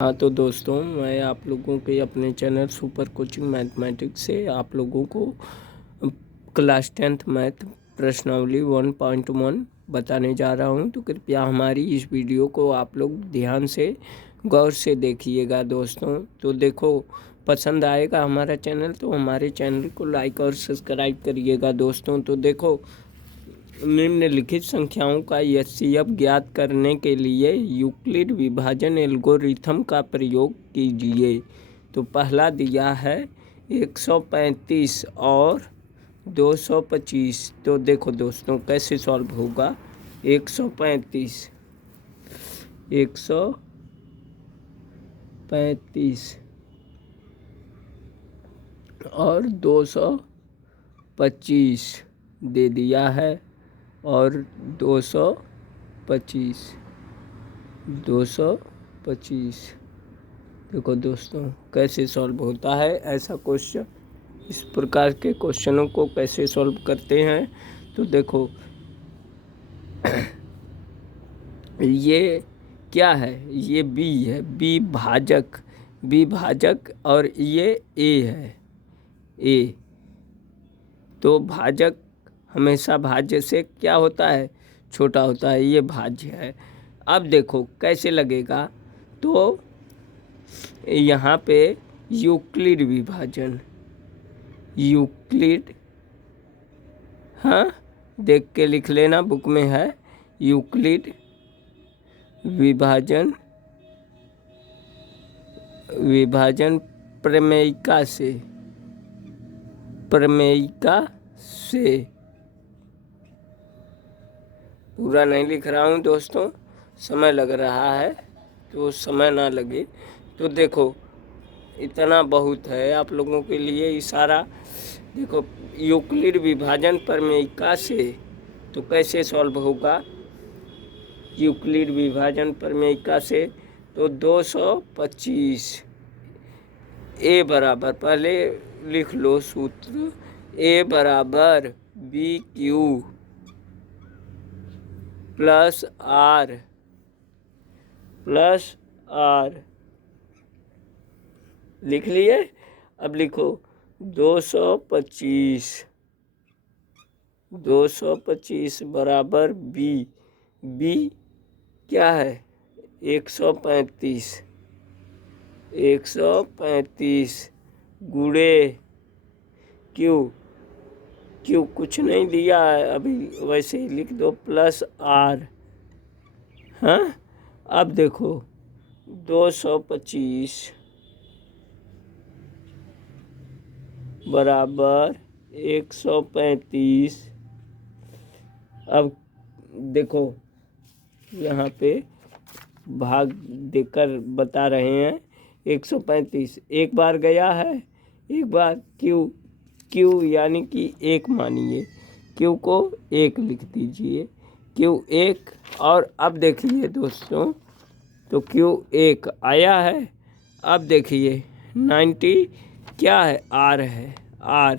हाँ तो दोस्तों, मैं आप लोगों के अपने चैनल सुपर कोचिंग मैथमेटिक्स से आप लोगों को क्लास 10th मैथ प्रश्नावली 1.1 बताने जा रहा हूँ। तो कृपया हमारी इस वीडियो को आप लोग ध्यान से गौर से देखिएगा दोस्तों। तो देखो, पसंद आएगा हमारा चैनल तो हमारे चैनल को लाइक और सब्सक्राइब करिएगा दोस्तों। तो देखो, निम्नलिखित संख्याओं का एचसीएफ ज्ञात करने के लिए यूक्लिड विभाजन एल्गोरिथम का प्रयोग कीजिए। तो पहला दिया है 135 और 225। तो देखो दोस्तों, कैसे सॉल्व होगा। 135 और 225 दे दिया है, और 225 देखो दोस्तों कैसे सॉल्व होता है ऐसा क्वेश्चन। इस प्रकार के क्वेश्चनों को कैसे सॉल्व करते हैं। तो देखो ये क्या है, ये बी है, बी भाजक और ये ए है, ए। तो भाजक हमेशा भाज्य से क्या होता है, छोटा होता है, ये भाज्य है। अब देखो कैसे लगेगा। तो यहाँ पे यूक्लिड विभाजन, हाँ देख के लिख लेना, बुक में है। यूक्लिड विभाजन प्रमेयिका से पूरा नहीं लिख रहा हूँ दोस्तों, समय लग रहा है तो समय ना लगे। तो देखो इतना बहुत है आप लोगों के लिए इशारा। देखो यूक्लिड विभाजन प्रमेयिका से, तो कैसे सॉल्व होगा यूक्लिड विभाजन प्रमेयिका से। तो 225 ए बराबर, पहले लिख लो सूत्र, ए बराबर बी क्यू प्लस आर लिख लिए। अब लिखो 225 बराबर बी क्या है, 135 गुणे क्यू कुछ नहीं दिया है अभी, वैसे ही लिख दो, प्लस आर। हाँ अब देखो 225 बराबर 135। अब देखो यहाँ पे भाग देकर बता रहे हैं। 135 एक बार गया है, एक बार क्यू यानी कि एक मानिए, क्यू को एक लिख दीजिए, क्यू एक। और अब देखिए दोस्तों, तो क्यू एक आया है। अब देखिए 90 क्या है, आर है, आर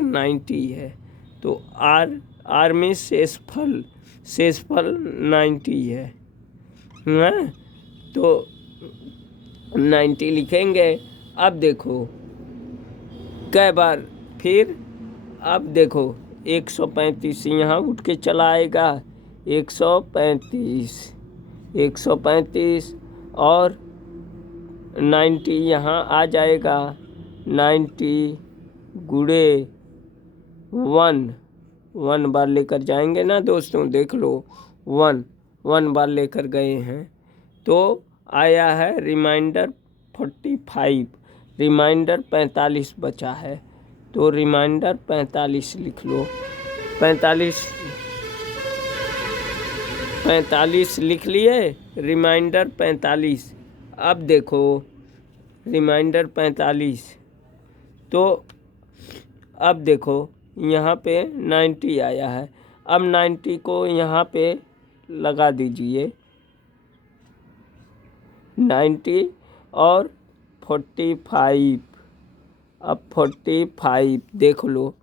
90 है। तो आर में शेषफल 90 है, तो 90 लिखेंगे। अब देखो कई बार फिर, अब देखो 135 यहाँ उठ के चला आएगा, 135 और 90 यहाँ आ जाएगा, 90 गुणे 1 बार लेकर जाएंगे ना दोस्तों, देख लो 1 बार लेकर गए हैं। तो आया है रिमाइंडर 45, रिमाइंडर 45 बचा है। तो रिमाइंडर 45 लिख लो, 45 लिख लिए, रिमाइंडर 45। अब देखो रिमाइंडर 45, तो अब देखो यहाँ पे 90 आया है। अब 90 को यहाँ पे लगा दीजिए, 90 और 45। अब 45 देख लो,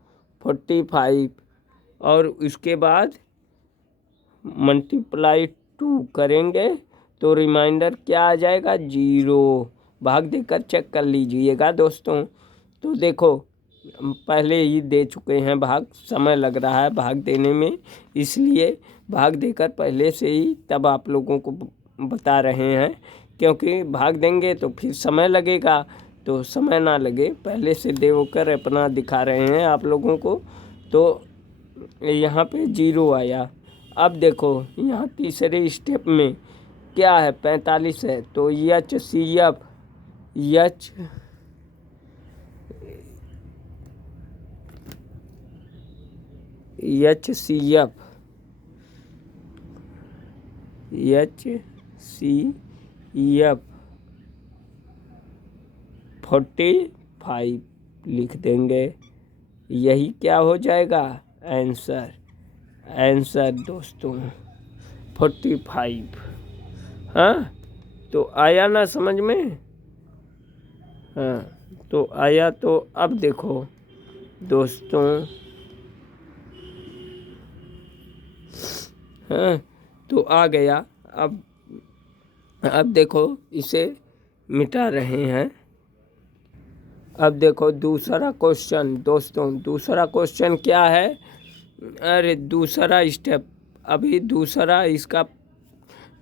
45 और उसके बाद मल्टीप्लाई 2 करेंगे तो रिमाइंडर क्या आ जाएगा 0। भाग देकर चेक कर लीजिएगा दोस्तों। तो देखो पहले ही दे चुके हैं भाग, समय लग रहा है भाग देने में, इसलिए भाग देकर पहले से ही तब आप लोगों को बता रहे हैं, क्योंकि भाग देंगे तो फिर समय लगेगा, तो समय ना लगे पहले से देकर अपना दिखा रहे हैं आप लोगों को। तो यहाँ पे 0 आया। अब देखो यहाँ तीसरे स्टेप में क्या है 45 है, तो HCF HCF 45 लिख देंगे। यही क्या हो जाएगा आंसर दोस्तों 45। हाँ तो आया ना समझ में। हाँ तो आया। तो अब देखो दोस्तों, हाँ तो आ गया। अब देखो इसे मिटा रहे हैं। अब देखो दूसरा क्वेश्चन दोस्तों, दूसरा क्वेश्चन क्या है, अरे दूसरा स्टेप, अभी दूसरा इसका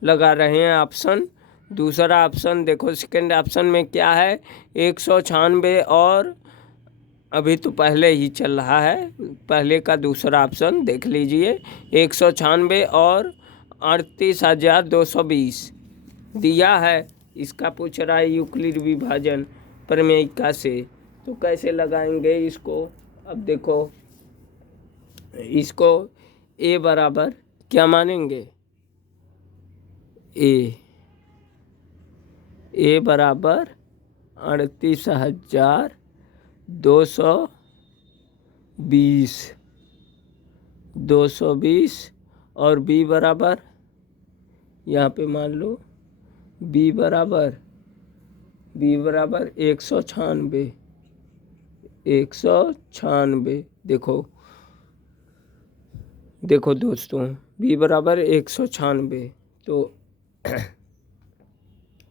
लगा रहे हैं ऑप्शन। दूसरा ऑप्शन देखो, सेकंड ऑप्शन में क्या है 196 और अभी तो पहले ही चल रहा है, पहले का दूसरा ऑप्शन देख लीजिए 196 और 38,220 दिया है। इसका पूछ रहा है यूक्लिड विभाजन प्रमेयिका से, तो कैसे लगाएंगे इसको। अब देखो इसको ए बराबर क्या मानेंगे, ए बराबर 38,220 और बी बराबर यहाँ पे मान लो बी बराबर 196। देखो दोस्तों बी बराबर 196। तो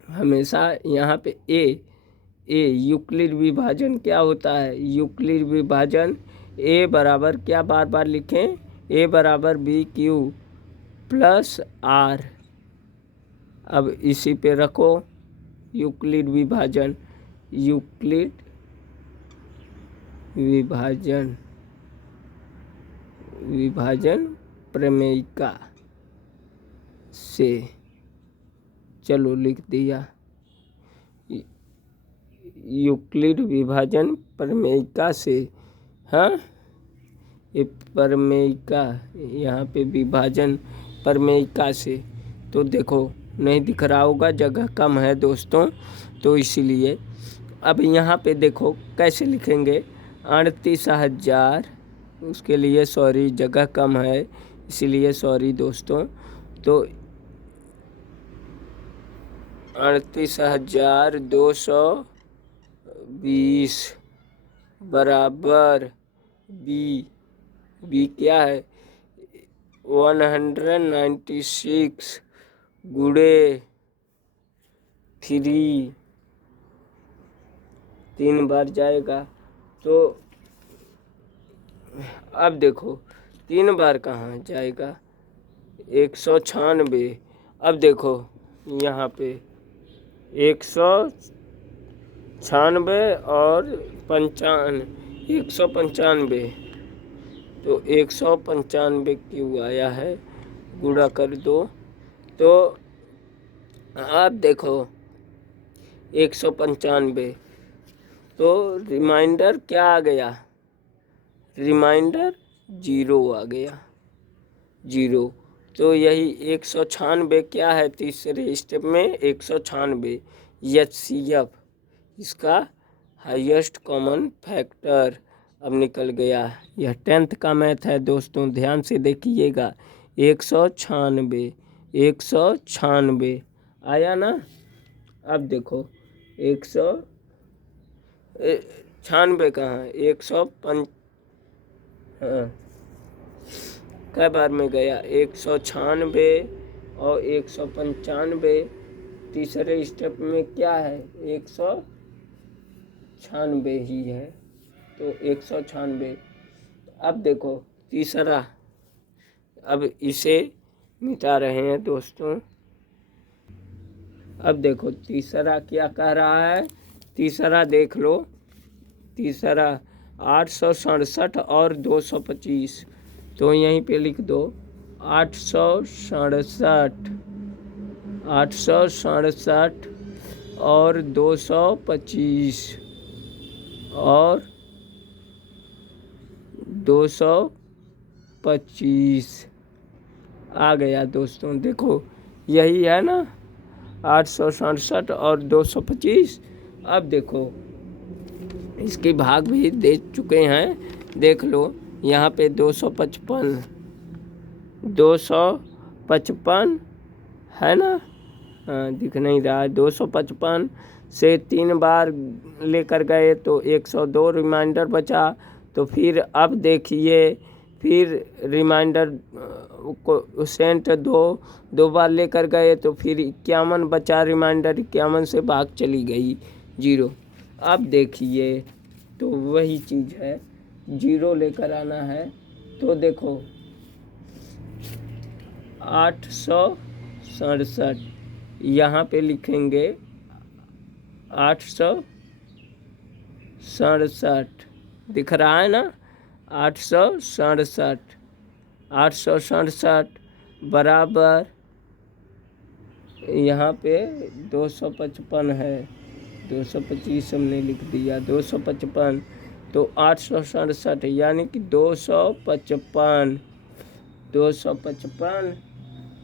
हमेशा यहाँ पे ए यूक्लिड विभाजन क्या होता है, यूक्लिड विभाजन ए बराबर क्या बार बार लिखें, ए बराबर BQ प्लस R। अब इसी पे रखो यूक्लिड विभाजन प्रमेयिका से, चलो लिख दिया यूक्लिड विभाजन प्रमेयिका से। हाँ ये प्रमेयिका, यहाँ पे विभाजन प्रमेयिका से, तो देखो नहीं दिख रहा होगा, जगह कम है दोस्तों, तो इसीलिए अब यहाँ पे देखो कैसे लिखेंगे 38,000, उसके लिए सॉरी जगह कम है इसीलिए सॉरी दोस्तों। तो 38,220 बराबर बी क्या है 196 गुणे 3 बार जाएगा। तो अब देखो 3 बार कहाँ जाएगा 196। अब देखो यहाँ पे 196 और 195, तो 195 क्यों आया है, गुणा कर दो। तो आप देखो 195, तो रिमाइंडर क्या आ गया, रिमाइंडर 0 आ गया 0। तो यही 196 क्या है तीसरे स्टेप में 196 HCF, इसका हाईएस्ट कॉमन फैक्टर अब निकल गया। यह 10th का मैथ है दोस्तों, ध्यान से देखिएगा 196 आया ना। अब देखो 196 कहाँ 105, हाँ कै बार में गया 196 और 195 तीसरे स्टेप में क्या है, 196 ही है, तो 196। अब देखो तीसरा, अब इसे मिटा रहे हैं दोस्तों। अब देखो तीसरा क्या कह रहा है, तीसरा देख लो। तीसरा 867 और 225, तो यहीं पे लिख दो 867, 867 और 225 और 225 आ गया दोस्तों। देखो यही है ना, 867 और 225। अब देखो इसके भाग भी दे चुके हैं, देख लो यहाँ पे 255, 255 है ना, हाँ दिख नहीं रहा है। 255 से 3 बार लेकर गए तो 102 रिमाइंडर बचा। तो फिर अब देखिए, फिर रिमाइंडर को सेंट दो बार लेकर गए तो फिर 51 बचा, रिमाइंडर 51 से भाग चली गई 0। अब देखिए तो वही चीज़ है, 0 लेकर आना है। तो देखो 867 यहाँ पे लिखेंगे 867, दिख रहा है ना, 867, 867 बराबर यहाँ पे 255 है, 225 हमने लिख दिया, 255, तो 867 यानी कि 255, 255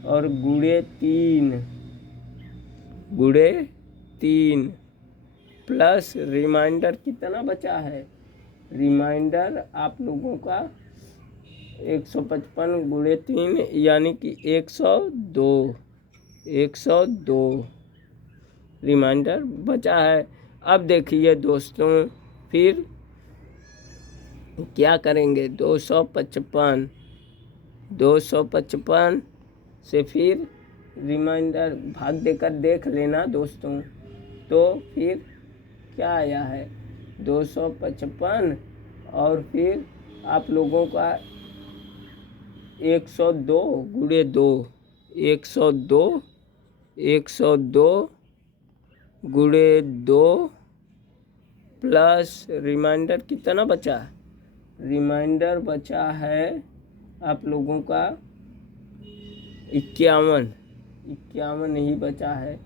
और गुणे 3 प्लस रिमाइंडर कितना बचा है, रिमाइंडर आप लोगों का 155 गुणे 3 यानी कि 102, 102 रिमाइंडर बचा है। अब देखिए दोस्तों फिर क्या करेंगे, 255 से फिर रिमाइंडर भाग देकर देख लेना दोस्तों। तो फिर क्या आया है, 255 और फिर आप लोगों का 102 गुणे 2, 102 गुणे 2 प्लस रिमाइंडर कितना बचा, रिमाइंडर बचा है आप लोगों का 51 ही बचा है।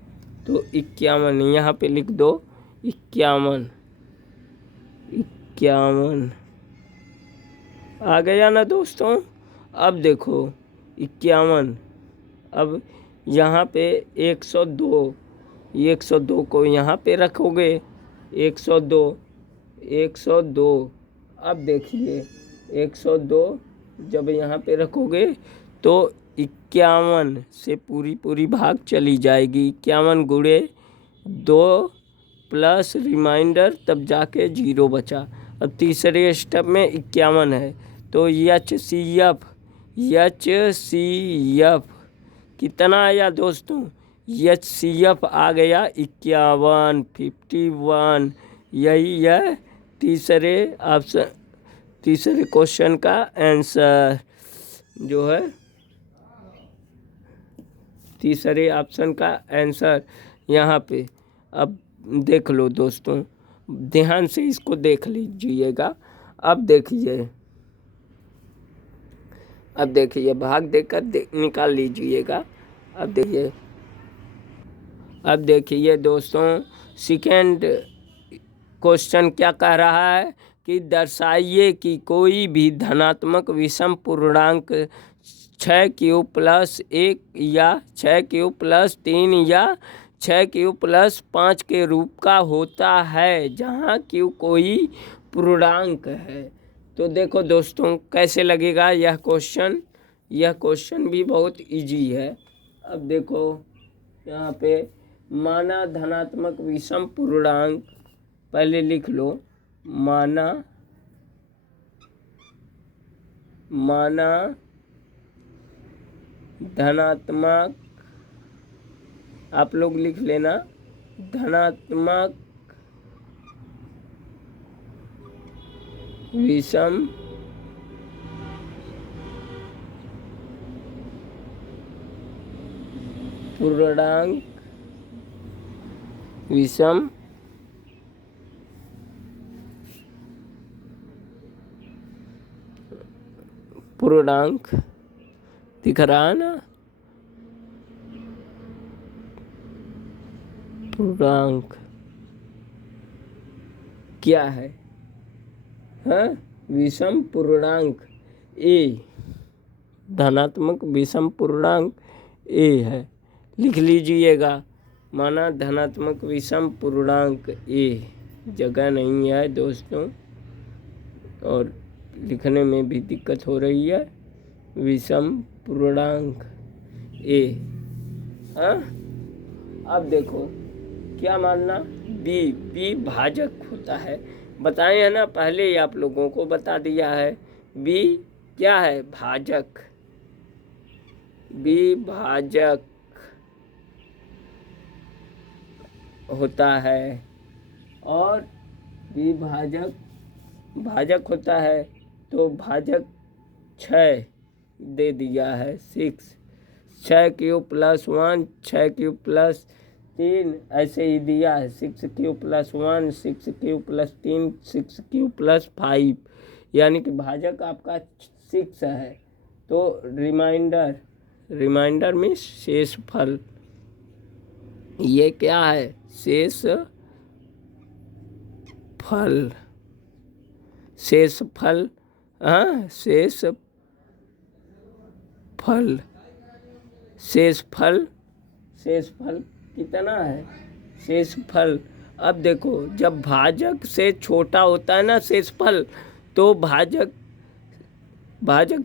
तो 51 यहाँ पे लिख दो, 51 आ गया ना दोस्तों। अब देखो 51, अब यहाँ पे 102 को यहाँ पे रखोगे, 102। अब देखिए 102 जब यहाँ पे रखोगे तो 51 से पूरी भाग चली जाएगी, 51 गुणे 2 प्लस रिमाइंडर तब जाके 0 बचा। अब तीसरे स्टेप में 51 है, तो HCF कितना आया दोस्तों, HCF आ गया 51, 51। यही है तीसरे क्वेश्चन का आंसर, जो है तीसरे ऑप्शन का आंसर यहाँ पे। अब देख लो दोस्तों, ध्यान से इसको देख लीजिएगा। अब देखिए भाग देकर निकाल लीजिएगा। अब देखिए दोस्तों, सेकेंड क्वेश्चन क्या कह रहा है कि दर्शाइए कि कोई भी धनात्मक विषम पूर्णांक 6q+1 या 6q+3 या 6q+5 के रूप का होता है, जहाँ q कोई पूर्णांक है। तो देखो दोस्तों कैसे लगेगा यह क्वेश्चन भी बहुत इजी है। अब देखो यहाँ पे माना धनात्मक विषम पूर्णांक, पहले लिख लो, माना धनात्मक आप लोग लिख लेना धनात्मक विषम पूर्णांक विषम पूर्णांक दिख रहा है ना, पूर्णांक क्या है? हाँ, विषम पूर्णांक ए, धनात्मक विषम पूर्णांक ए है, लिख लीजिएगा। माना धनात्मक विषम पूर्णांक ए, जगह नहीं है दोस्तों और लिखने में भी दिक्कत हो रही है। विषम पूर्णांक ए। हाँ, अब देखो क्या मानना, बी भाजक होता है, बताए है ना पहले ही, आप लोगों को बता दिया है। बी क्या है? भाजक। बी भाजक होता है और बी भाजक होता है, तो भाजक 6 दे दिया है, 6। 6 क्यूब प्लस 1, 6 क्यूब प्लस 3, ऐसे ही दिया है। 6 cube plus 1, 6 cube plus 3, 6 cube plus 5, यानी कि भाजक आपका 6 है। तो रिमाइंडर में शेषफल, ये क्या है? शेषफल। हाँ, शेषफल कितना है? शेषफल, अब देखो जब भाजक से छोटा होता है ना शेषफल, तो भाजक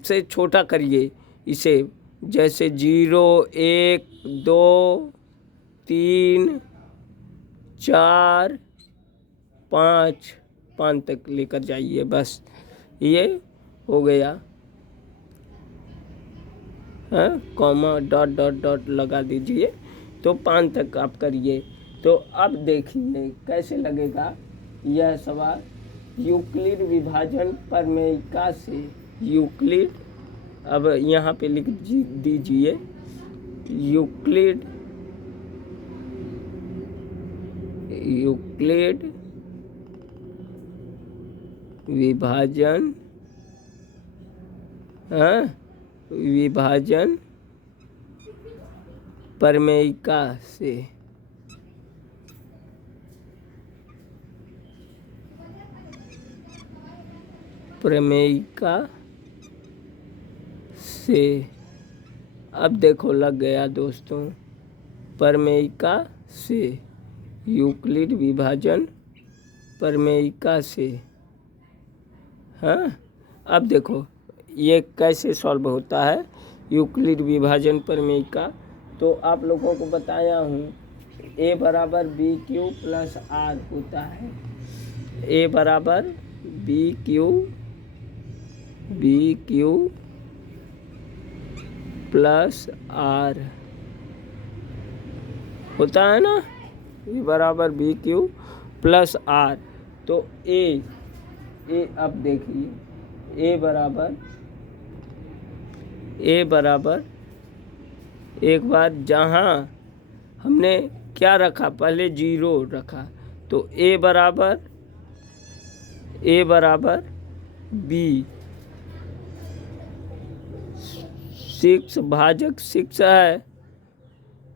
से छोटा करिए इसे, जैसे 0, 1, 2, 3, 4, 5 तक लेकर जाइए, बस ये हो गया। हाँ, कॉमा डॉट लगा दीजिए, तो 5 तक आप करिए। तो अब देखिए कैसे लगेगा यह सवाल। यूक्लिड विभाजन प्रमेयिका से, यूक्लिड, अब यहाँ पे लिख दीजिए यूक्लिड विभाजन, हाँ, विभाजन प्रमेयिका से, अब देखो लग गया दोस्तों, प्रमेयिका से, यूक्लिड विभाजन प्रमेयिका से। हाँ, अब देखो ये कैसे सॉल्व होता है यूक्लिड विभाजन प्रमेयिका। तो आप लोगों को बताया हूँ, a बराबर बी क्यू प्लस आर होता है। a बराबर बी क्यू प्लस आर होता है ना, a बराबर बी क्यू प्लस आर। तो ए अब देखिए a बराबर एक बार जहाँ हमने क्या रखा, पहले 0 रखा, तो a बराबर बी, 6 भाजक 6 है,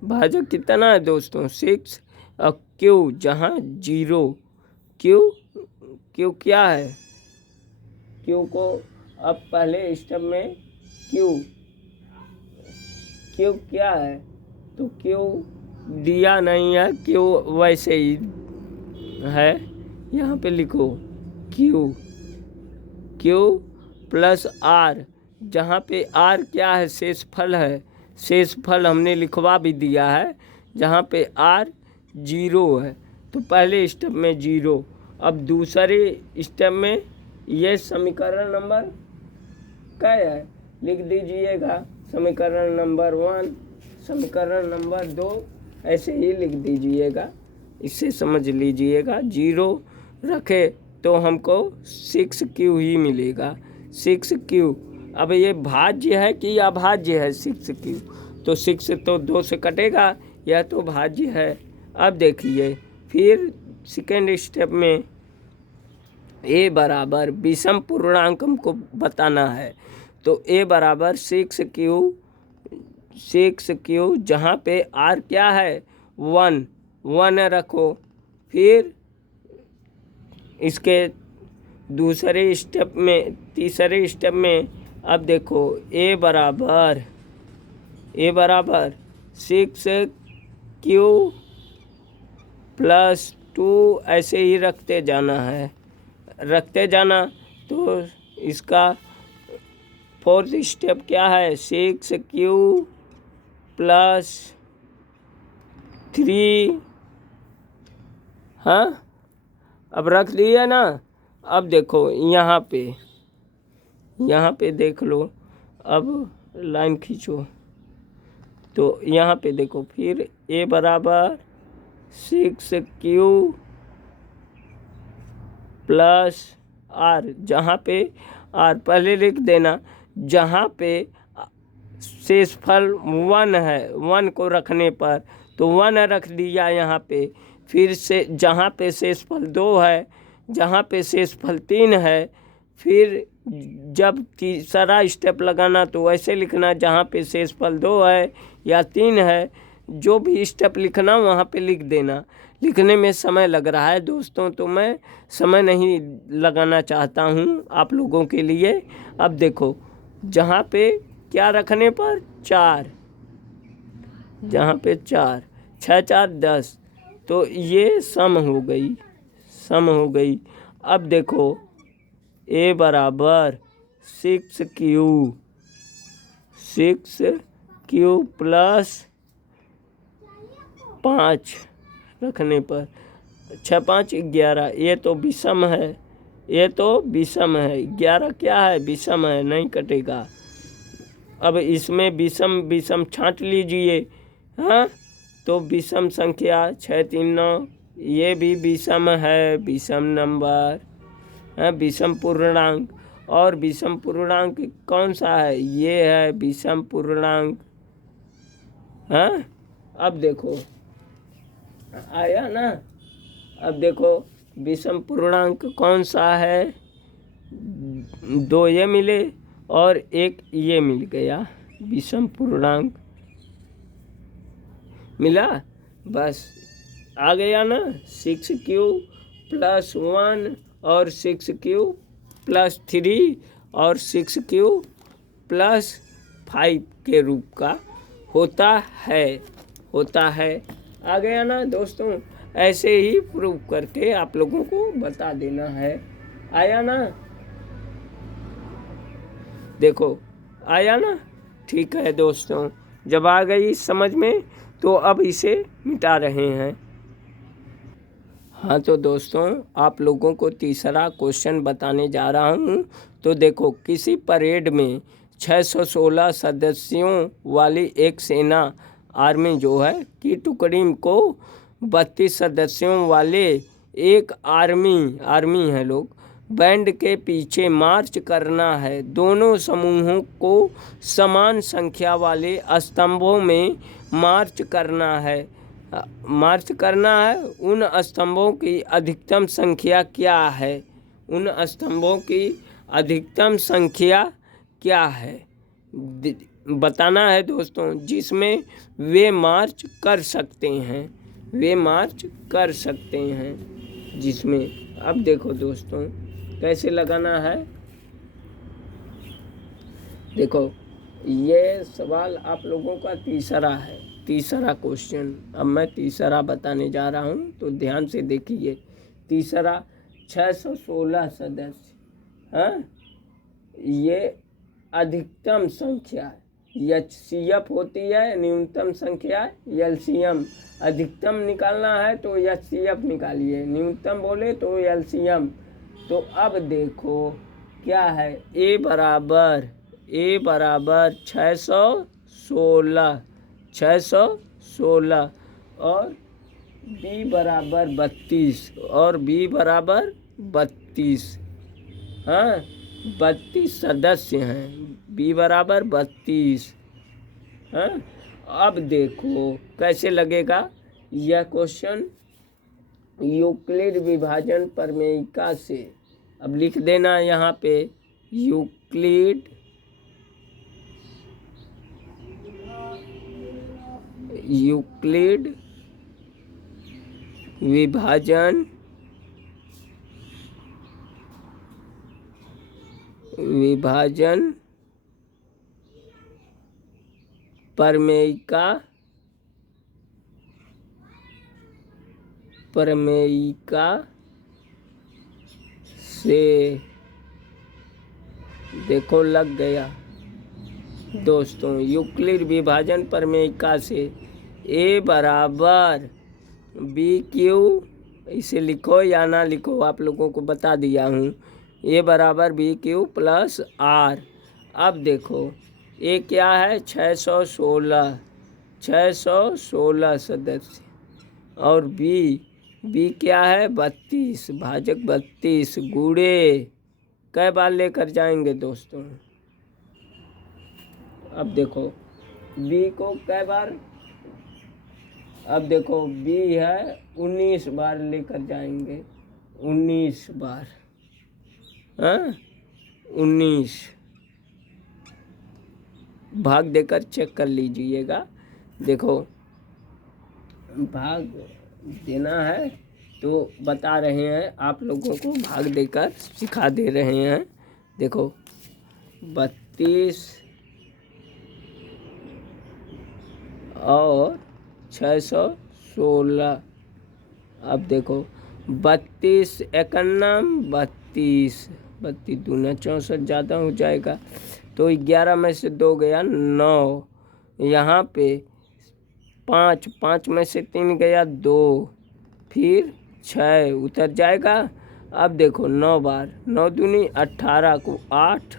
भाजक कितना है दोस्तों? 6। और क्यू जहाँ 0, क्यू क्या है? क्यू को अब पहले स्टेप में क्यू क्या है? तो क्यू दिया नहीं है, क्यू वैसे ही है, यहाँ पे लिखो क्यू प्लस आर, जहाँ पे आर क्या है? शेषफल है। शेषफल हमने लिखवा भी दिया है, जहाँ पे आर 0 है, तो पहले स्टेप में 0। अब दूसरे स्टेप में ये समीकरण नंबर क्या है, लिख दीजिएगा। समीकरण नंबर 1, समीकरण नंबर 2, ऐसे ही लिख दीजिएगा, इससे समझ लीजिएगा। 0 रखे तो हमको 6q ही मिलेगा, 6q। अब ये भाज्य है कि अभाज्य है 6q? तो 6 तो 2 से कटेगा, यह तो भाज्य है। अब देखिए फिर सेकेंड स्टेप में a बराबर विषम पूर्णांक हमको बताना है। तो a बराबर 6q, जहाँ पे r क्या है 1 रखो। फिर इसके तीसरे स्टेप में अब देखो a बराबर 6q प्लस 2 ऐसे ही रखते जाना। तो इसका फोर्थ स्टेप क्या है 6q प्लस 3। हाँ, अब रख दिया ना। अब देखो यहाँ पे देख लो, अब लाइन खींचो तो यहाँ पे देखो फिर a बराबर 6q प्लस r, जहाँ पे r पहले लिख देना, जहाँ पे शेषफल 1 है, 1 को रखने पर तो 1 रख दिया यहाँ पे। फिर से जहाँ पे शेषफल 2 है, जहाँ पे शेषफल 3 है, फिर जब तीसरा स्टेप लगाना तो ऐसे लिखना, जहाँ पे शेषफल 2 है या 3 है, जो भी स्टेप लिखना वहाँ पे लिख देना। लिखने में समय लग रहा है दोस्तों, तो मैं समय नहीं लगाना चाहता हूँ आप लोगों के लिए। अब देखो जहाँ पे क्या रखने पर 4, जहाँ पे 4, 6 4 10, तो ये सम हो गई। अब देखो a बराबर 6q प्लस 5 रखने पर 6 5 11, ये तो विषम है, 11 क्या है विषम है, नहीं कटेगा। अब इसमें विषम छांट लीजिए। हाँ, तो विषम संख्या 6 3 9, ये भी विषम है, विषम नंबर, विषम पूर्णांक। और विषम पूर्णांक कौन सा है, ये है विषम पूर्णांक। हाँ, अब देखो आया ना। अब देखो विषम पूर्णांक कौन सा है, 2 ये मिले और 1 ये मिल गया, विषम पूर्णांक मिला, बस आ गया ना। 6q प्लस 1 और 6q प्लस 3 और 6q प्लस 5 के रूप का होता है। आ गया ना दोस्तों, ऐसे ही प्रूव करके आप लोगों को बता देना है। आया ना, देखो आया ना। ठीक है दोस्तों, जब आ गई समझ में तो अब इसे मिटा रहे हैं। हाँ तो दोस्तों, आप लोगों को तीसरा क्वेश्चन बताने जा रहा हूँ। तो देखो, किसी परेड में 616 सदस्यों वाली एक सेना आर्मी जो है की टुकड़ी को 32 सदस्यों वाले एक आर्मी है लोग बैंड के पीछे मार्च करना है। दोनों समूहों को समान संख्या वाले स्तंभों में मार्च करना है। उन स्तंभों की अधिकतम संख्या क्या है? बताना है दोस्तों, जिसमें वे मार्च कर सकते हैं जिसमें। अब देखो दोस्तों कैसे लगाना है। देखो ये सवाल आप लोगों का तीसरा क्वेश्चन। अब मैं तीसरा बताने जा रहा हूँ, तो ध्यान से देखिए। तीसरा 616 सदस्य, हाँ, ये अधिकतम संख्या HCF होती है, न्यूनतम संख्या LCM। अधिकतम निकालना है तो HCF निकालिए, न्यूनतम बोले तो LCM। तो अब देखो क्या है, A बराबर 616 और बी बराबर 32 और बी बराबर 32। हाँ, 32 सदस्य हैं, बी बराबर 32। हाँ, अब देखो कैसे लगेगा यह क्वेश्चन। यूक्लिड विभाजन प्रमेयिका से, अब लिख देना यहाँ पे यूक्लिड विभाजन प्रमेयिका से, देखो लग गया दोस्तों, यूक्लिड विभाजन प्रमेयिका से ए बराबर बी क्यू, इसे लिखो या ना लिखो आप लोगों को बता दिया हूँ, ए बराबर बी क्यू प्लस आर। अब देखो ए क्या है 616 सदस्य, और बी क्या है 32 भाजक 32 गुणे कै बार लेकर जाएंगे दोस्तों। अब देखो बी को कै बार, अब देखो बी है 19 बार लेकर जाएंगे, 19 बार। हाँ, 19 भाग देकर चेक कर लीजिएगा। देखो भाग देना है तो बता रहे हैं आप लोगों को, भाग देकर सिखा दे रहे हैं। देखो 32 और 616। अब देखो 32 एकन्नम 32 दूना 64 ज़्यादा हो जाएगा, तो 11 में से 2 गया 9, यहाँ पे 5 में से 3 गया 2, फिर 6 उतर जाएगा। अब देखो 9 बार, 9 दूनी 18 को 8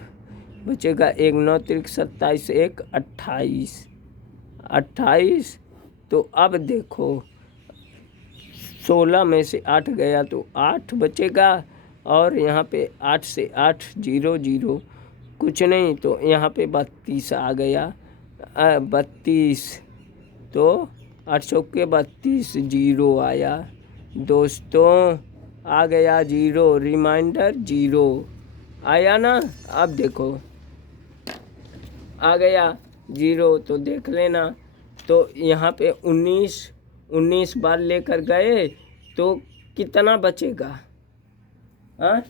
बचेगा, 1 9 त्रिक 27 1 28। तो अब देखो 16 में से 8 गया तो 8 बचेगा, और यहाँ पे 8 से 8 0 0 कुछ नहीं, तो यहाँ पे 32 आ गया। 32 तो 8 चौके 32 0 आया दोस्तों, आ गया 0, रिमाइंडर 0 आया ना। अब देखो आ गया 0 तो देख लेना, तो यहाँ पे 19 बार लेकर गए तो कितना बचेगा। हाँ,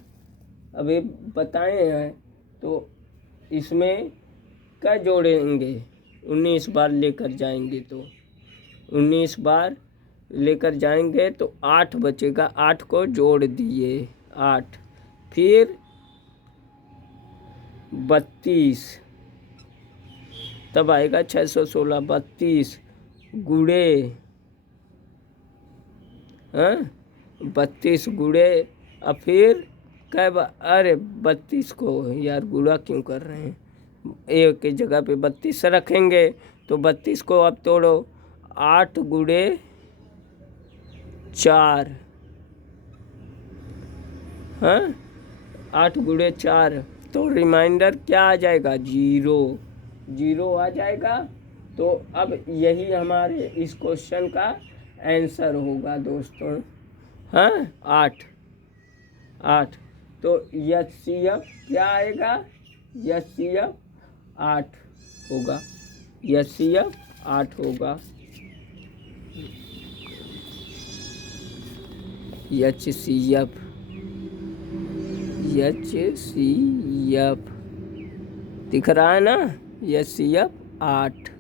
अभी बताए हैं तो इसमें क्या जोड़ेंगे, 19 बार लेकर जाएंगे तो 19 बार लेकर जाएंगे तो 8 बचेगा, 8 को जोड़ दिए 8, फिर 32, तब आएगा 616 32 गुणे, हाँ 32 गुणे, अब फिर कै बार, अरे 32 को यार गुणा क्यों कर रहे हैं, एक की जगह पे 32 रखेंगे, तो 32 को अब तोड़ो, 8 गुणे 4, हाँ 8 गुणे 4, तो रिमाइंडर क्या आ जाएगा 0 आ जाएगा। तो अब यही हमारे इस क्वेश्चन का आंसर होगा दोस्तों। हाँ 8 तो HCF क्या आएगा, HCF 8 होगा, HCF 8 होगा, HCF दिख रहा है ना, HCF 8,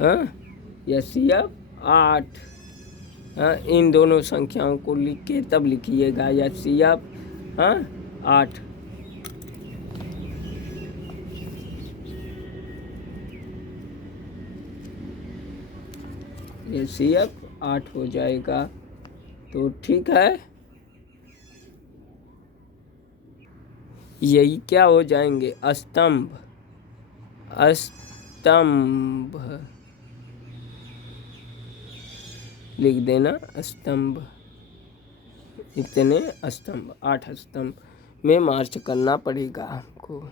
हाँ HCF 8। हाँ, इन दोनों संख्याओं को लिख के तब लिखिएगा HCF 8। HCF 8 हो जाएगा, तो ठीक है, यही क्या हो जाएंगे स्तंभ, लिख देना स्तंभ, इतने स्तंभ, 8 स्तंभ में मार्च करना पड़ेगा आपको।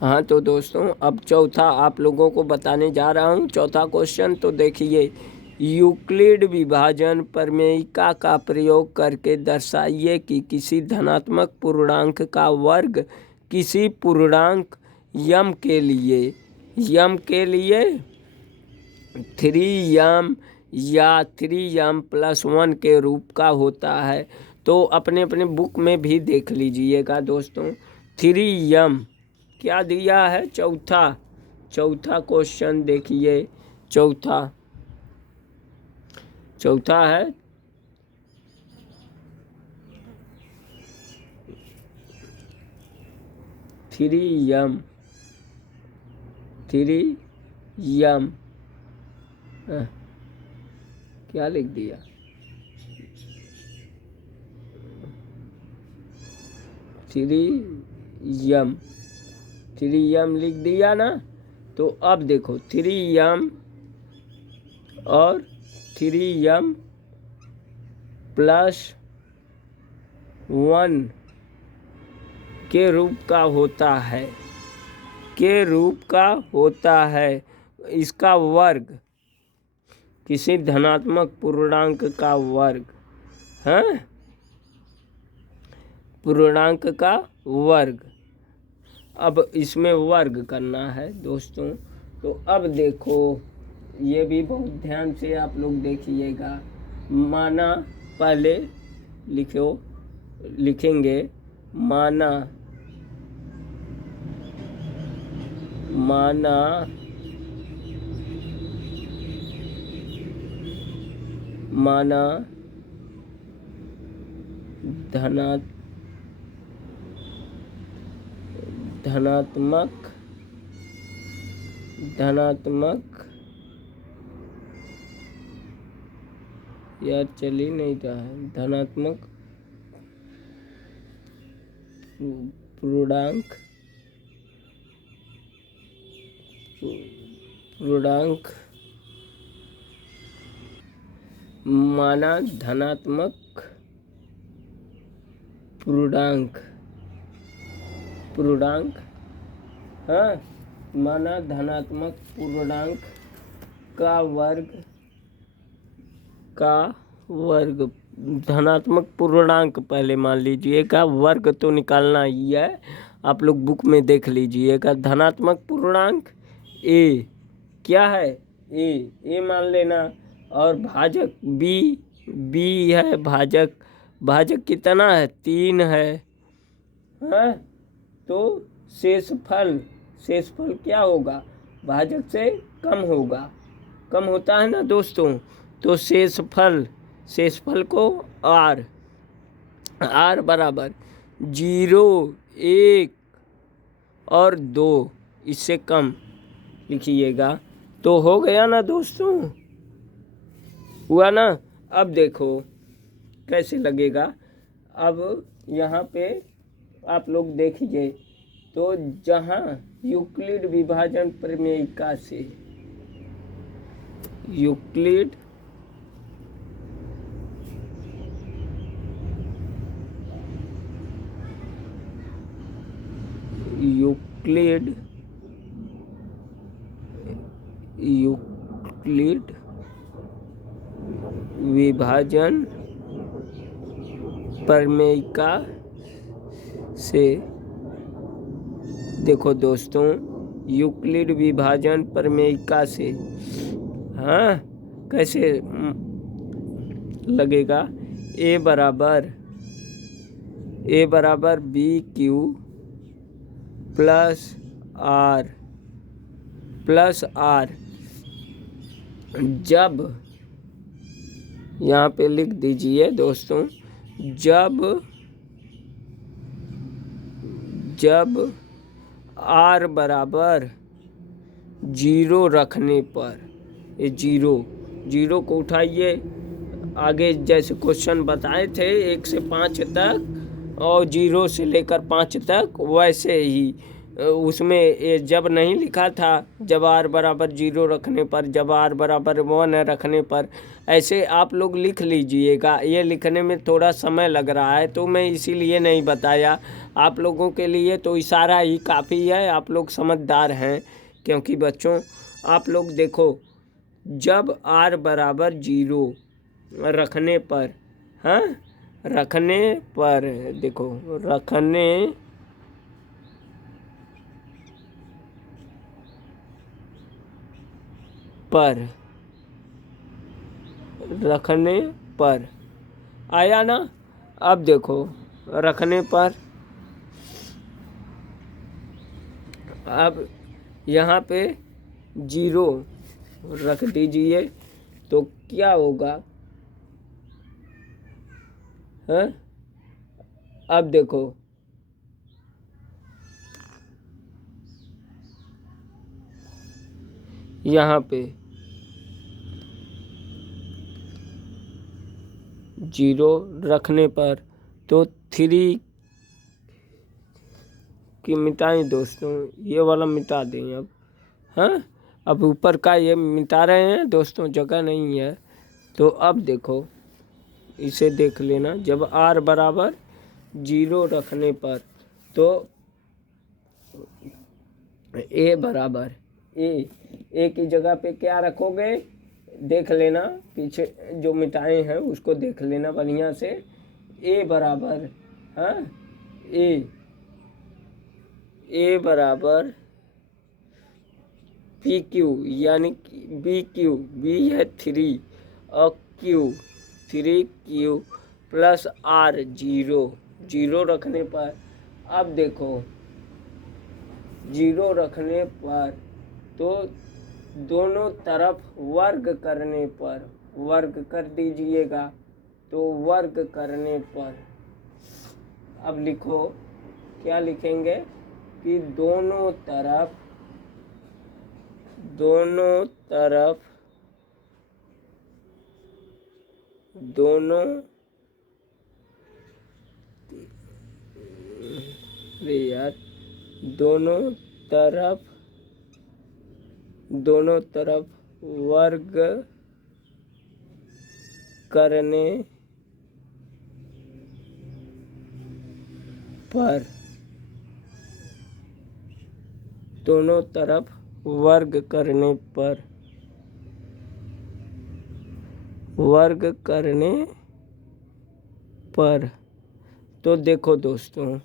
हाँ तो दोस्तों अब चौथा आप लोगों को बताने जा रहा हूँ, चौथा क्वेश्चन। तो देखिए, यूक्लिड विभाजन प्रमेयिका का प्रयोग करके दर्शाइए कि किसी धनात्मक पूर्णांक का वर्ग किसी पूर्णांक यम के लिए 3m या 3m+1 के रूप का होता है। तो अपने अपने बुक में भी देख लीजिएगा दोस्तों। 3m क्या दिया है, चौथा क्वेश्चन देखिए, चौथा है 3m क्या लिख दिया, 3m लिख दिया ना। तो अब देखो 3m और 3m+1 के रूप का होता है, इसका वर्ग किसी धनात्मक पूर्णांक का वर्ग है, पूर्णांक का वर्ग। अब इसमें वर्ग करना है दोस्तों। तो अब देखो, ये भी बहुत ध्यान से आप लोग देखिएगा। माना, पहले लिखेंगे माना धनात्मक यार चल ही नहीं रहा है, धनात्मक पूर्णांक माना धनात्मक पूर्णांक हाँ, माना धनात्मक पूर्णांक का वर्ग धनात्मक पूर्णांक पहले मान लीजिएगा, वर्ग तो निकालना ही है, आप लोग बुक में देख लीजिएगा। धनात्मक पूर्णांक ए क्या है, ए मान लेना, और भाजक बी है, भाजक कितना है, 3 है। हाँ तो शेषफल क्या होगा, भाजक से कम होता है ना दोस्तों। तो शेषफल को r बराबर 0, 1 और 2 इससे कम लिखिएगा। तो हो गया ना दोस्तों, हुआ ना। अब देखो कैसे लगेगा। अब यहाँ पे आप लोग देखिए, तो जहाँ यूक्लिड विभाजन प्रमेयिका से यूक्लिड विभाजन प्रमेयिका से, देखो दोस्तों, यूक्लिड विभाजन प्रमेयिका से हाँ कैसे लगेगा, ए बराबर बी क्यू प्लस आर। जब यहाँ पे लिख दीजिए दोस्तों, जब आर बराबर 0 रखने पर, ये जीरो को उठाइए, आगे जैसे क्वेश्चन बताए थे 1 से 5 तक और 0 से लेकर 5 तक, वैसे ही उसमें ये जब नहीं लिखा था, जब r बराबर 0 रखने पर, जब r बराबर 1 रखने पर, ऐसे आप लोग लिख लीजिएगा। ये लिखने में थोड़ा समय लग रहा है तो मैं इसीलिए नहीं बताया आप लोगों के लिए, तो इशारा ही काफ़ी है। आप लोग समझदार हैं, क्योंकि बच्चों आप लोग देखो, जब r बराबर 0 रखने पर, हाँ रखने पर, देखो रखने पर, रखने पर आया ना। अब देखो रखने पर, अब यहाँ पे 0 रख दीजिए तो क्या होगा, हाँ अब देखो यहाँ पे 0 रखने पर तो 3 की मिटाएं दोस्तों, ये वाला मिटा दें अब, हाँ अब ऊपर का ये मिटा रहे हैं दोस्तों, जगह नहीं है। तो अब देखो इसे देख लेना, जब r बराबर 0 रखने पर तो a बराबर a की जगह पे क्या रखोगे, देख लेना, पीछे जो मिटाए हैं उसको देख लेना बढ़िया से। a बराबर, हाँ a बराबर पी क्यू, यानी बी क्यू, बी है 3 और क्यू 3q प्लस r 0 रखने पर, अब देखो 0 रखने पर तो दोनों तरफ वर्ग करने पर, वर्ग कर दीजिएगा, तो वर्ग करने पर अब लिखो, क्या लिखेंगे कि दोनों तरफ दोनों तरफ वर्ग करने पर, दोनों तरफ वर्ग करने पर, वर्ग करने पर, तो देखो दोस्तों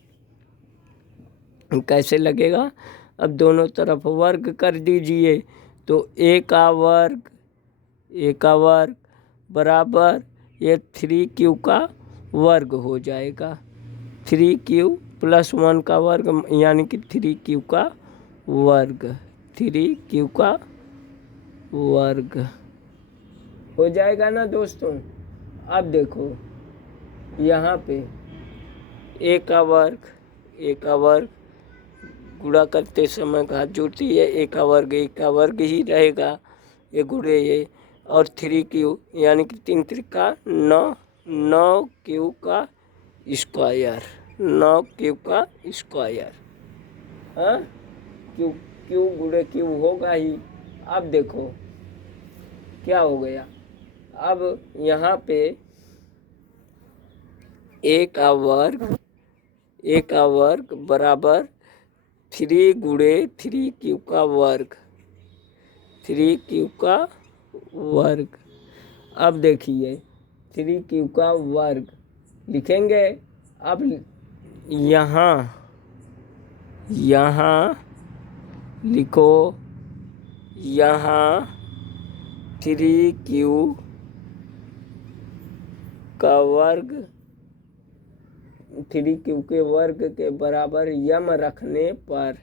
कैसे लगेगा। अब दोनों तरफ वर्ग कर दीजिए तो a का वर्ग बराबर ये 3q का वर्ग हो जाएगा, 3q प्लस 1 का वर्ग, यानी कि 3q का वर्ग, 3q का वर्ग हो जाएगा ना दोस्तों। अब देखो यहाँ पे a का वर्ग गुणा करते समय घात जुड़ती है, a का वर्ग ही रहेगा, ये गुणे ये, और 3q यानी कि 3 त्रिका 9q का स्क्वायर, 9q का स्क्वायर, हाँ क्यू गुणे क्यू होगा ही। अब देखो क्या हो गया, अब यहाँ पे a का वर्ग बराबर 3 गुणे 3q का वर्ग, 3q का वर्ग। अब देखिए 3q का वर्ग लिखेंगे, अब यहाँ लिखो, यहाँ 3q का वर्ग, 3q के वर्ग के बराबर यम रखने पर,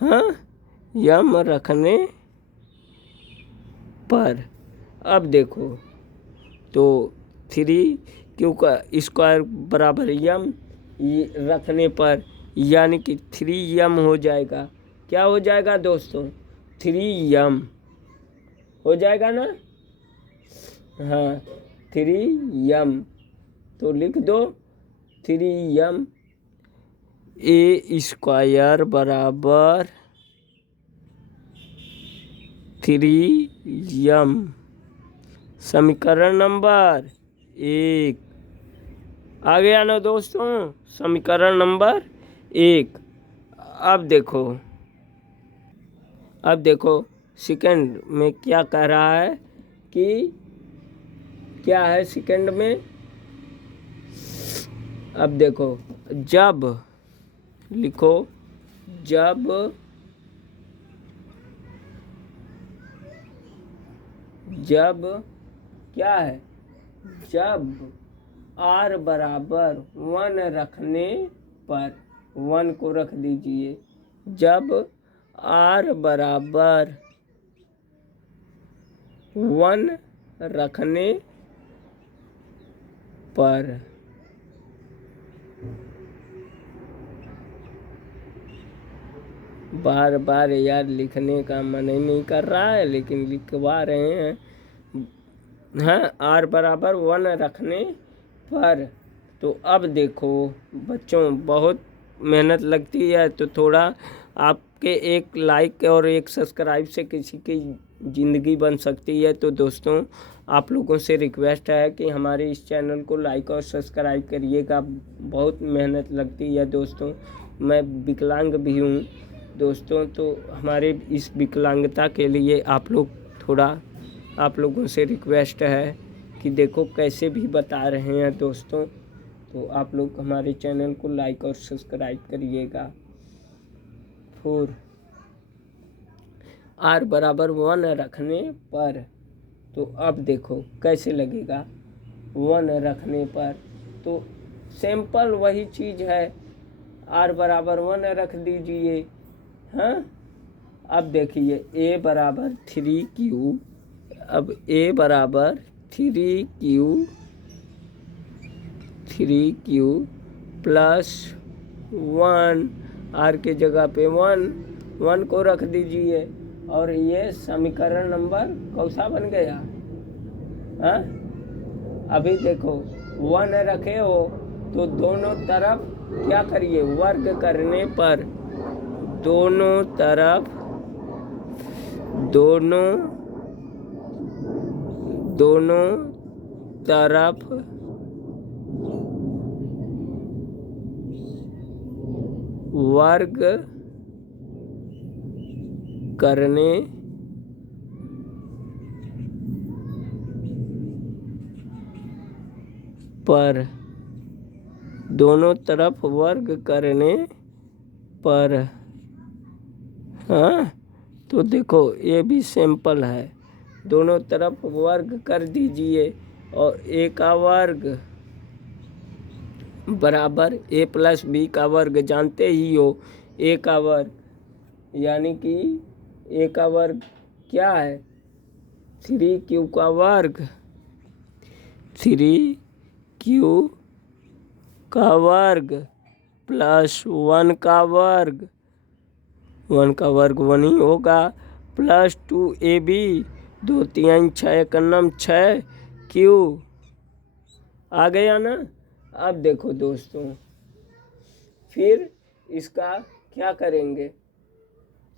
हाँ यम रखने पर, अब देखो तो 3q का स्क्वायर बराबर यम रखने पर यानी कि 3m हो जाएगा। क्या हो जाएगा दोस्तों? 3m हो जाएगा ना? हाँ, 3m। तो लिख दो 3m A² बराबर 3m। समीकरण नंबर 1 आ गया ना दोस्तों? समीकरण नंबर 1। अब देखो सेकंड में क्या कह रहा है कि क्या है सेकंड में। अब देखो, जब लिखो, जब क्या है, जब r बराबर 1 रखने पर, 1 को रख दीजिए, जब r बराबर 1 रखने पर बार बार यार लिखने का मन ही नहीं कर रहा है, लेकिन लिखवा रहे हैं। हाँ, r बराबर 1 रखने पर। तो अब देखो बच्चों, बहुत मेहनत लगती है, तो थोड़ा आपके एक लाइक और एक सब्सक्राइब से किसी की ज़िंदगी बन सकती है। तो दोस्तों, आप लोगों से रिक्वेस्ट है कि हमारे इस चैनल को लाइक और सब्सक्राइब करिएगा। बहुत मेहनत लगती है दोस्तों। मैं विकलांग भी हूँ दोस्तों, तो हमारे इस विकलांगता के लिए आप लोगों से रिक्वेस्ट है कि देखो कैसे भी बता रहे हैं दोस्तों। तो आप लोग हमारे चैनल को लाइक और सब्सक्राइब करिएगा। 4 r बराबर 1 रखने पर। तो अब देखो कैसे लगेगा 1 रखने पर। तो सिंपल वही चीज़ है, r बराबर 1 रख दीजिए। हाँ, अब देखिए a बराबर 3q। अब a बराबर 3q प्लस 1, r के जगह पे 1 को रख दीजिए। और ये समीकरण नंबर कौन सा बन गया? हाँ, अभी देखो 1 रखे हो तो दोनों तरफ क्या करिए, वर्ग करने पर दोनों तरफ वर्ग करने पर, दोनों तरफ वर्ग करने पर। हाँ, तो देखो ये भी सिंपल है, दोनों तरफ वर्ग कर दीजिए। और a का वर्ग बराबर a प्लस b का वर्ग, जानते ही हो a का वर्ग, यानी कि a का वर्ग क्या है, 3q का वर्ग, 3q का वर्ग प्लस 1 का वर्ग, 1 का वर्ग 1 ही होगा, प्लस 2ab, 2 3 6 कन्नम 6q। आ गया ना? अब देखो दोस्तों, फिर इसका क्या करेंगे?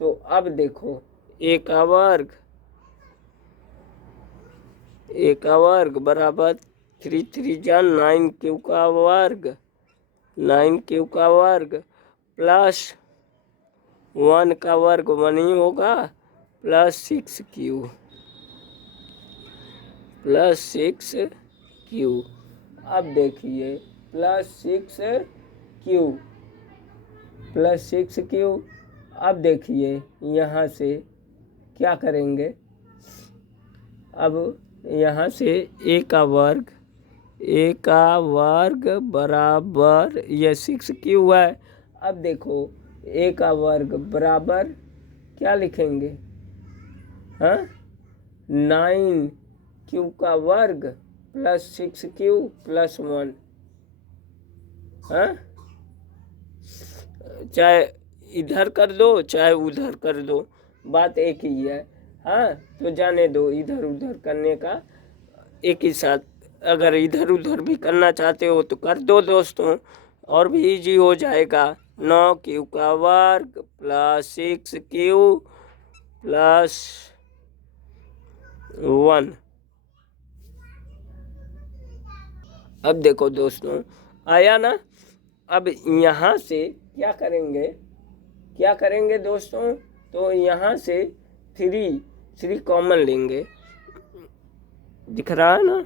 तो अब देखो a का वर्ग बराबर 3 3 जा 9q का वर्ग, 9q का वर्ग प्लस 1 का वर्ग 1 ही होगा, प्लस 6q। अब देखिए प्लस 6q। अब देखिए यहाँ से क्या करेंगे, अब यहाँ से a का वर्ग बराबर ये 6q है। अब देखो a का वर्ग बराबर क्या लिखेंगे, हाँ, 9q का वर्ग प्लस 6q प्लस 1। हाँ, चाहे इधर कर दो चाहे उधर कर दो, बात एक ही है। हाँ, तो जाने दो इधर उधर करने का, एक ही साथ अगर इधर उधर भी करना चाहते हो तो कर दो दोस्तों, और भी इजी हो जाएगा। 9 क्यू का वर्ग प्लस 6 क्यू प्लस 1। अब देखो दोस्तों, आया ना। अब यहाँ से क्या करेंगे दोस्तों, तो यहाँ से 3 कॉमन लेंगे, दिख रहा है ना।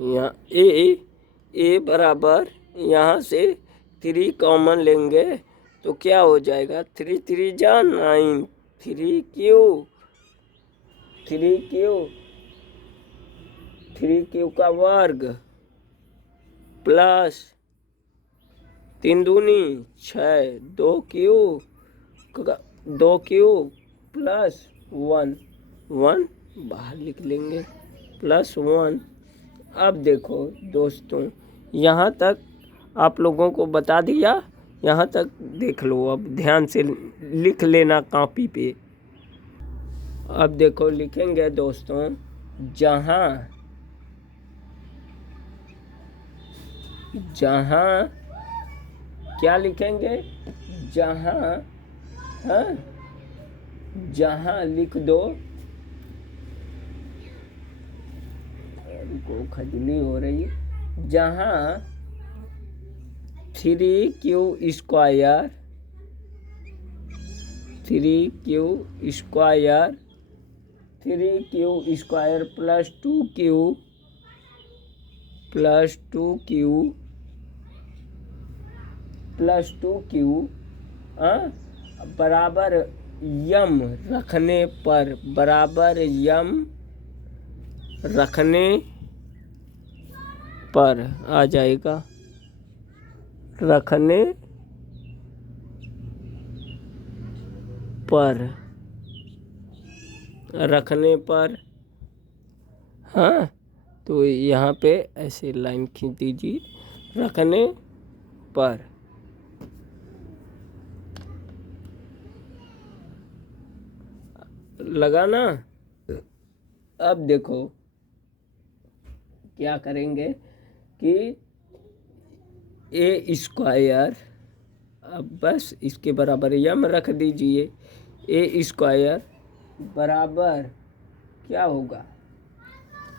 यहाँ ए बराबर यहाँ से 3 कॉमन लेंगे तो क्या हो जाएगा, 3 3 जा 9, 3 क्यू का वर्ग प्लस 3 दूनी 6, 2 क्यू प्लस 1 बाहर लिख लेंगे प्लस 1। अब देखो दोस्तों, यहाँ तक आप लोगों को बता दिया, यहाँ तक देख लो, अब ध्यान से लिख लेना कॉपी पे। अब देखो लिखेंगे दोस्तों, जहाँ क्या लिखेंगे, जहाँ लिख दो, को खजली हो रही है, जहाँ 3 क्यू स्क्वायर प्लस 2 क्यू बराबर यम रखने पर आ जाएगा, रखने पर। हाँ, तो यहाँ पे ऐसे लाइन खींच दीजिए, रखने पर। लगाना। अब देखो क्या करेंगे कि ए स्क्वायर, अब बस इसके बराबर यम रख दीजिए, ए स्क्वायर बराबर क्या होगा,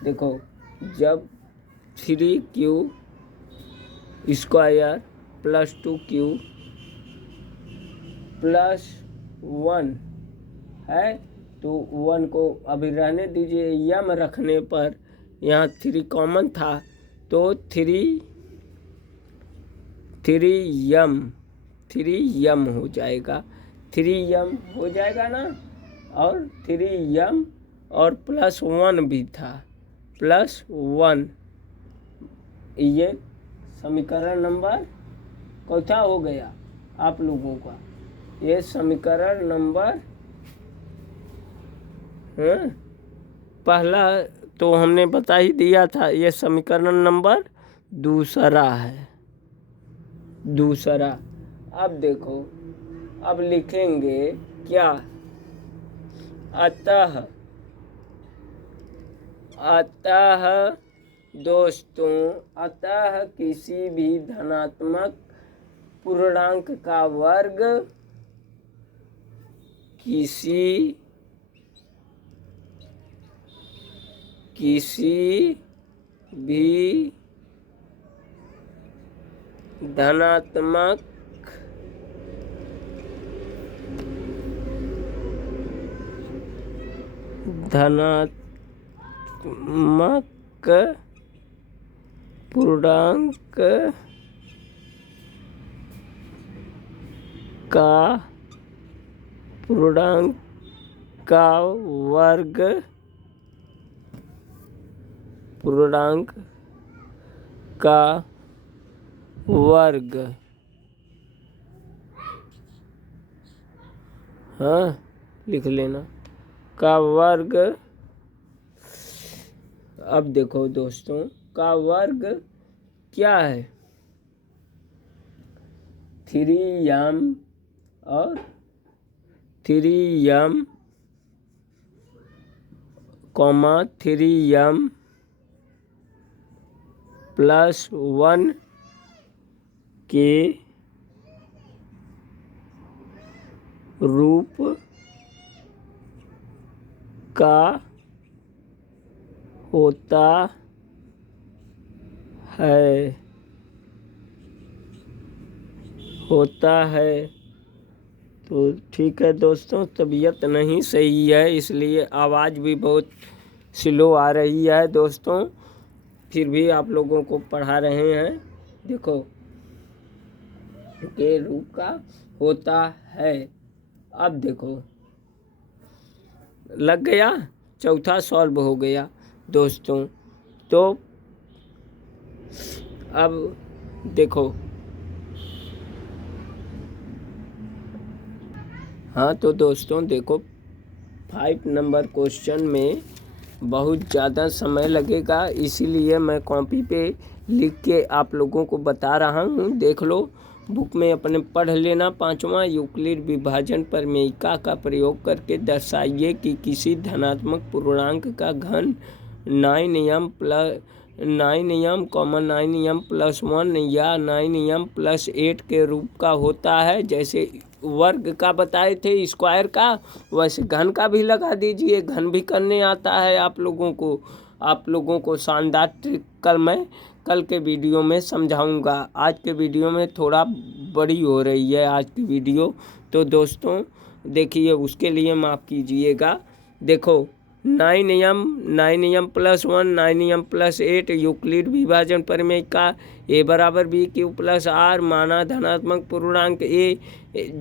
देखो जब 3 Q square plus 2 Q plus 1 है, तो 1 को अभी रहने दीजिए, यम रखने पर यहाँ 3 कॉमन था तो 3 यम हो जाएगा, 3 यम हो जाएगा ना। और 3 यम और प्लस 1 भी था, प्लस 1। ये समीकरण नंबर कौन हो गया आप लोगों का, ये समीकरण नंबर पहला तो हमने बता ही दिया था, ये समीकरण नंबर दूसरा है, दूसरा। अब देखो, अब लिखेंगे क्या, अतः दोस्तों, अतः किसी भी धनात्मक पूर्णांक का वर्ग किसी भी धनात्मक पूर्णांक का वर्ग, पूर्णांक का वर्ग, हाँ लिख लेना, का वर्ग। अब देखो दोस्तों, का वर्ग क्या है, 3m और 3m, 3m प्लस 1 के रूप का होता है। तो ठीक है दोस्तों, तबीयत नहीं सही है इसलिए आवाज़ भी बहुत स्लो आ रही है दोस्तों, फिर भी आप लोगों को पढ़ा रहे हैं। देखो, के रूप का होता है। अब देखो, लग गया, चौथा सॉल्व हो गया दोस्तों। तो अब देखो, हाँ तो दोस्तों देखो, 5 नंबर क्वेश्चन में बहुत ज़्यादा समय लगेगा, इसीलिए मैं कॉपी पे लिख के आप लोगों को बता रहा हूँ। देख लो, बुक में अपने पढ़ लेना। 5वां, यूक्लिड विभाजन प्रमेयिका का प्रयोग करके दर्शाइए कि किसी धनात्मक पूर्णांक का घन 9m प्लस 9m, 9m+1 या 9m+8 के रूप का होता है। जैसे वर्ग का बताए थे, स्क्वायर का, वैसे घन का भी लगा दीजिए। घन भी करने आता है आप लोगों को शानदार ट्रिक कल के वीडियो में समझाऊंगा। आज के वीडियो में थोड़ा बड़ी हो रही है आज की वीडियो, तो दोस्तों देखिए, उसके लिए माफ़ कीजिएगा। देखो, 9m+1, 9m+8 यूक्लिड विभाजन प्रमेय का a बराबर b³ माना धनात्मक पूर्णांक a,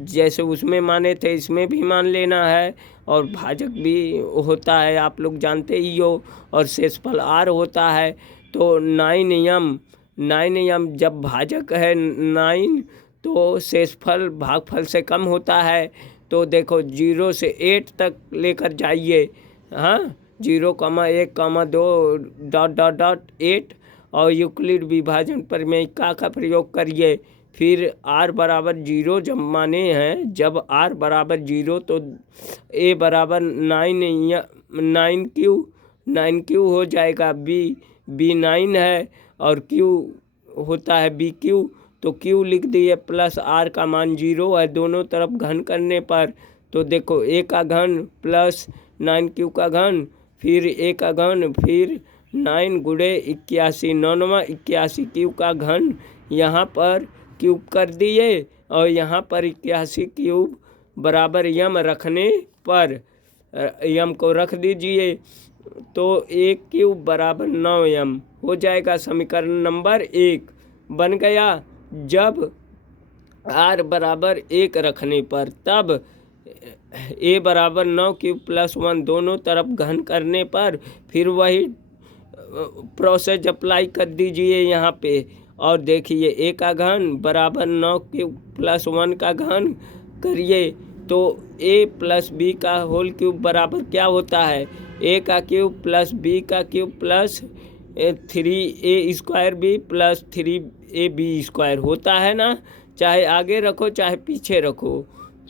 जैसे उसमें माने थे इसमें भी मान लेना है, और भाजक भी होता है, आप लोग जानते ही हो, और शेषफल r होता है। तो 9m जब भाजक है 9, तो शेषफल भागफल से कम होता है। तो देखो, 0 से 8 तक लेकर जाइए। हाँ, 0, 1, 2, ... 8 और यूक्लिड विभाजन प्रमेयिका का प्रयोग करिए। फिर r बराबर 0 जब माने हैं, जब r बराबर 0 तो a बराबर 9 हो जाएगा। b 9 है और q होता है bq, तो q लिख दिए, प्लस r का मान 0 है दोनों तरफ घन करने पर। तो देखो, a का घन प्लस 9q का घन, फिर a का घन, फिर 9 गुणे 81, 9वां 81 क्यूब का घन यहाँ पर क्यूब कर दिए, और यहाँ पर 81 क्यूब बराबर यम रखने पर यम को रख दीजिए, तो 1 क्यूब बराबर 9m हो जाएगा। समीकरण नंबर 1 बन गया। जब r बराबर 1 रखने पर, तब a बराबर 9³ + 1 दोनों तरफ घन करने पर, फिर वही प्रोसेस अप्लाई कर दीजिए यहाँ पे। और देखिए, a का घन बराबर 9³ + 1 का घन करिए, तो a + b का होल क्यूब बराबर क्या होता है? a का क्यूब प्लस b का cube plus 3a² plus 3ab² होता है ना। चाहे आगे रखो चाहे पीछे रखो,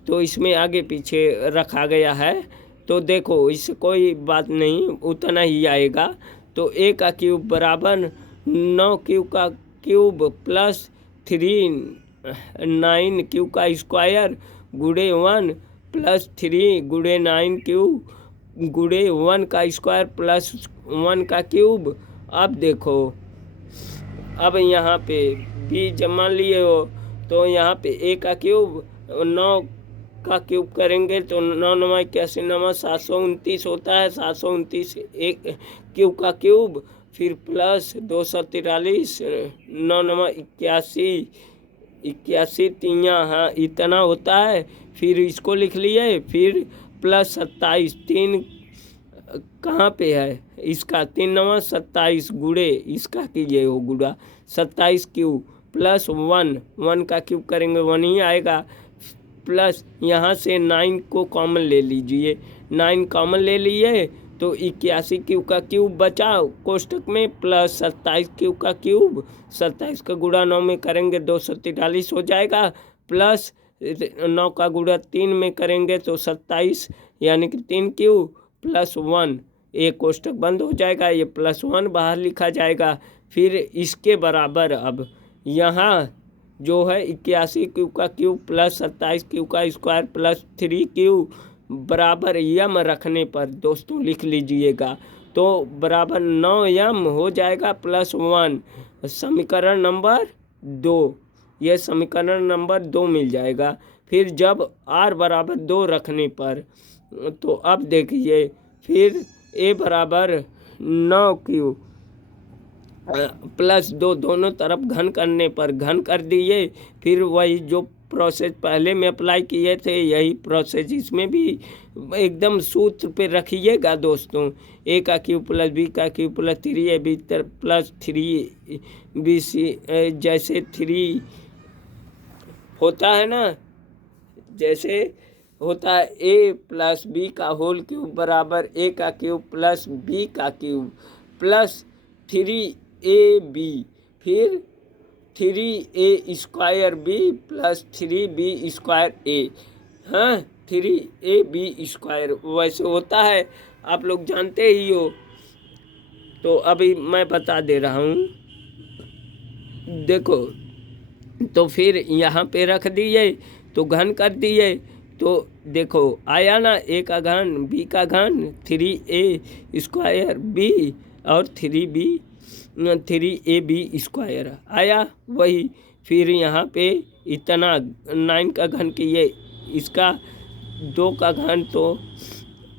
तो इसमें आगे पीछे रखा गया है, तो देखो इससे कोई बात नहीं, उतना ही आएगा। तो a का क्यूब बराबर 9q का क्यूब प्लस 9q का स्क्वायर गुणे 1 प्लस 3 गुणे 9q गुणे 1 का स्क्वायर प्लस 1 का क्यूब। अब देखो, अब यहाँ पे b जमा लिए हो, तो यहाँ पे a का क्यूब 9 का क्यूब करेंगे तो 9 9 81 9 729 होता है। 729 एक क्यूब का क्यूब, फिर प्लस 243 9 9 81 तियाँ, हाँ इतना होता है। फिर इसको लिख लिए, फिर प्लस 27 3 कहाँ पे है इसका, 3 9 27 गुणे इसका कीजिए हो गुणा 27 क्यूब प्लस 1 का क्यूब करेंगे 1 ही आएगा, प्लस यहाँ से 9 को कॉमन ले लीजिए, 9 कॉमन ले लिए तो 81 क्यूब का क्यूब बचा कोष्टक में, प्लस 27 क्यूब का क्यूब, 27 का गुणा 9 में करेंगे 243 हो जाएगा, प्लस 9 का गुणा 3 में करेंगे तो 27 यानी कि 3 क्यूब प्लस 1, एक कोष्टक बंद हो जाएगा, ये प्लस 1 बाहर लिखा जाएगा। फिर इसके बराबर अब यहाँ जो है 81 क्यूब का क्यूब प्लस 27 क्यूब का स्क्वायर प्लस 3 क्यूब बराबर यम रखने पर दोस्तों लिख लीजिएगा, तो बराबर 9 यम हो जाएगा प्लस 1, समीकरण नंबर 2, यह समीकरण नंबर 2 मिल जाएगा। फिर जब r बराबर 2 रखने पर तो अब देखिए फिर a बराबर 9 क्यूब प्लस 2 दोनों तरफ घन करने पर घन कर दिए। फिर वही जो प्रोसेस पहले में अप्लाई किए थे यही प्रोसेस इसमें भी एकदम सूत्र पे रखिएगा दोस्तों। a का क्यूब प्लस b का cube plus 3ab plus 3bc, जैसे 3 होता है ना, जैसे होता है a प्लस b का होल क्यूब बराबर a का क्यूब प्लस b का क्यूब प्लस 3ab, फिर 3a square b plus 3b square a, हाँ 3ab स्क्वायर वैसे होता है, आप लोग जानते ही हो। तो अभी मैं बता दे रहा हूँ, देखो तो फिर यहाँ पे रख दिए तो घन कर दिए, तो देखो आया ना a का घन b का घन 3a स्क्वायर b और 3ab स्क्वायर आया वही। फिर यहाँ पे इतना 9 का घन किए, इसका 2 का घन तो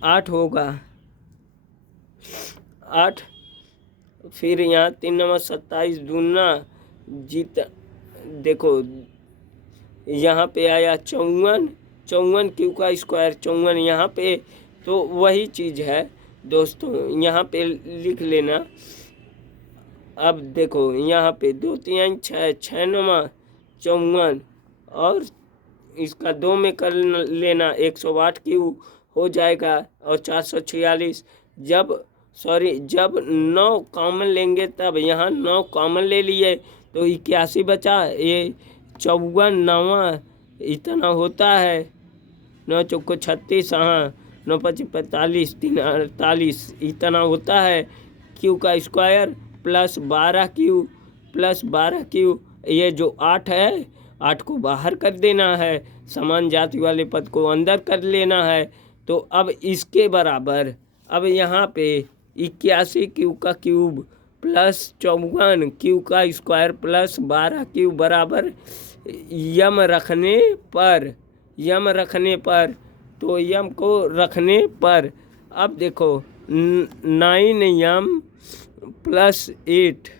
8 होगा 8, फिर यहाँ 3 नंबर 27 दूना जीत, देखो यहाँ पे आया 54 क्यू का स्क्वायर 54 यहाँ पे, तो वही चीज़ है दोस्तों, यहाँ पे लिख लेना। अब देखो यहाँ पे 2 3 6 6 नवा 54 और इसका 2 में कर लेना 108 क्यू हो जाएगा और 446। जब 9 कॉमन लेंगे तब यहाँ 9 कॉमन ले लिए तो 81 बचा, ये 54 नवा इतना होता है, 9 चौको 36, हाँ 9 5 45 3 48 इतना होता है क्यू का स्क्वायर प्लस 12 क्यू, ये जो 8 है 8 को बाहर कर देना है, समान जाति वाले पद को अंदर कर लेना है। तो अब इसके बराबर अब यहाँ पे 81 क्यू का क्यूब प्लस 54 क्यू का स्क्वायर प्लस 12 क्यू बराबर यम रखने पर तो यम को रखने पर अब देखो 9 यम प्लस 8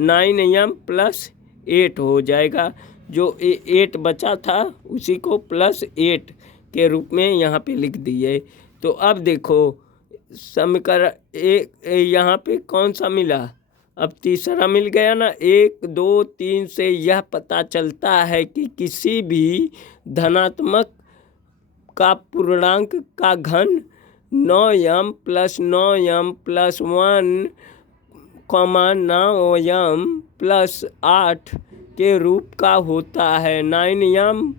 9 यम प्लस 8 हो जाएगा, जो 8 बचा था उसी को प्लस 8 के रूप में यहाँ पे लिख दिए। तो अब देखो समीकरण यहाँ पे कौन सा मिला, अब तीसरा मिल गया ना। 1 2 3 से यह पता चलता है कि किसी भी धनात्मक का पूर्णांक का घन 9m plus 9m plus 1 9m plus 8 के रूप का होता है। 9m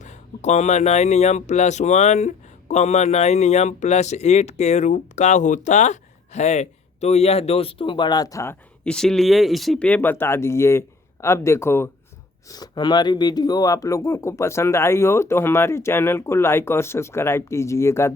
प्लस 1 9m प्लस 8 के रूप का होता है। तो यह दोस्तों बड़ा था, इसीलिए इसी पे बता दिए। अब देखो हमारी वीडियो आप लोगों को पसंद आई हो तो हमारे चैनल को लाइक और सब्सक्राइब कीजिएगा।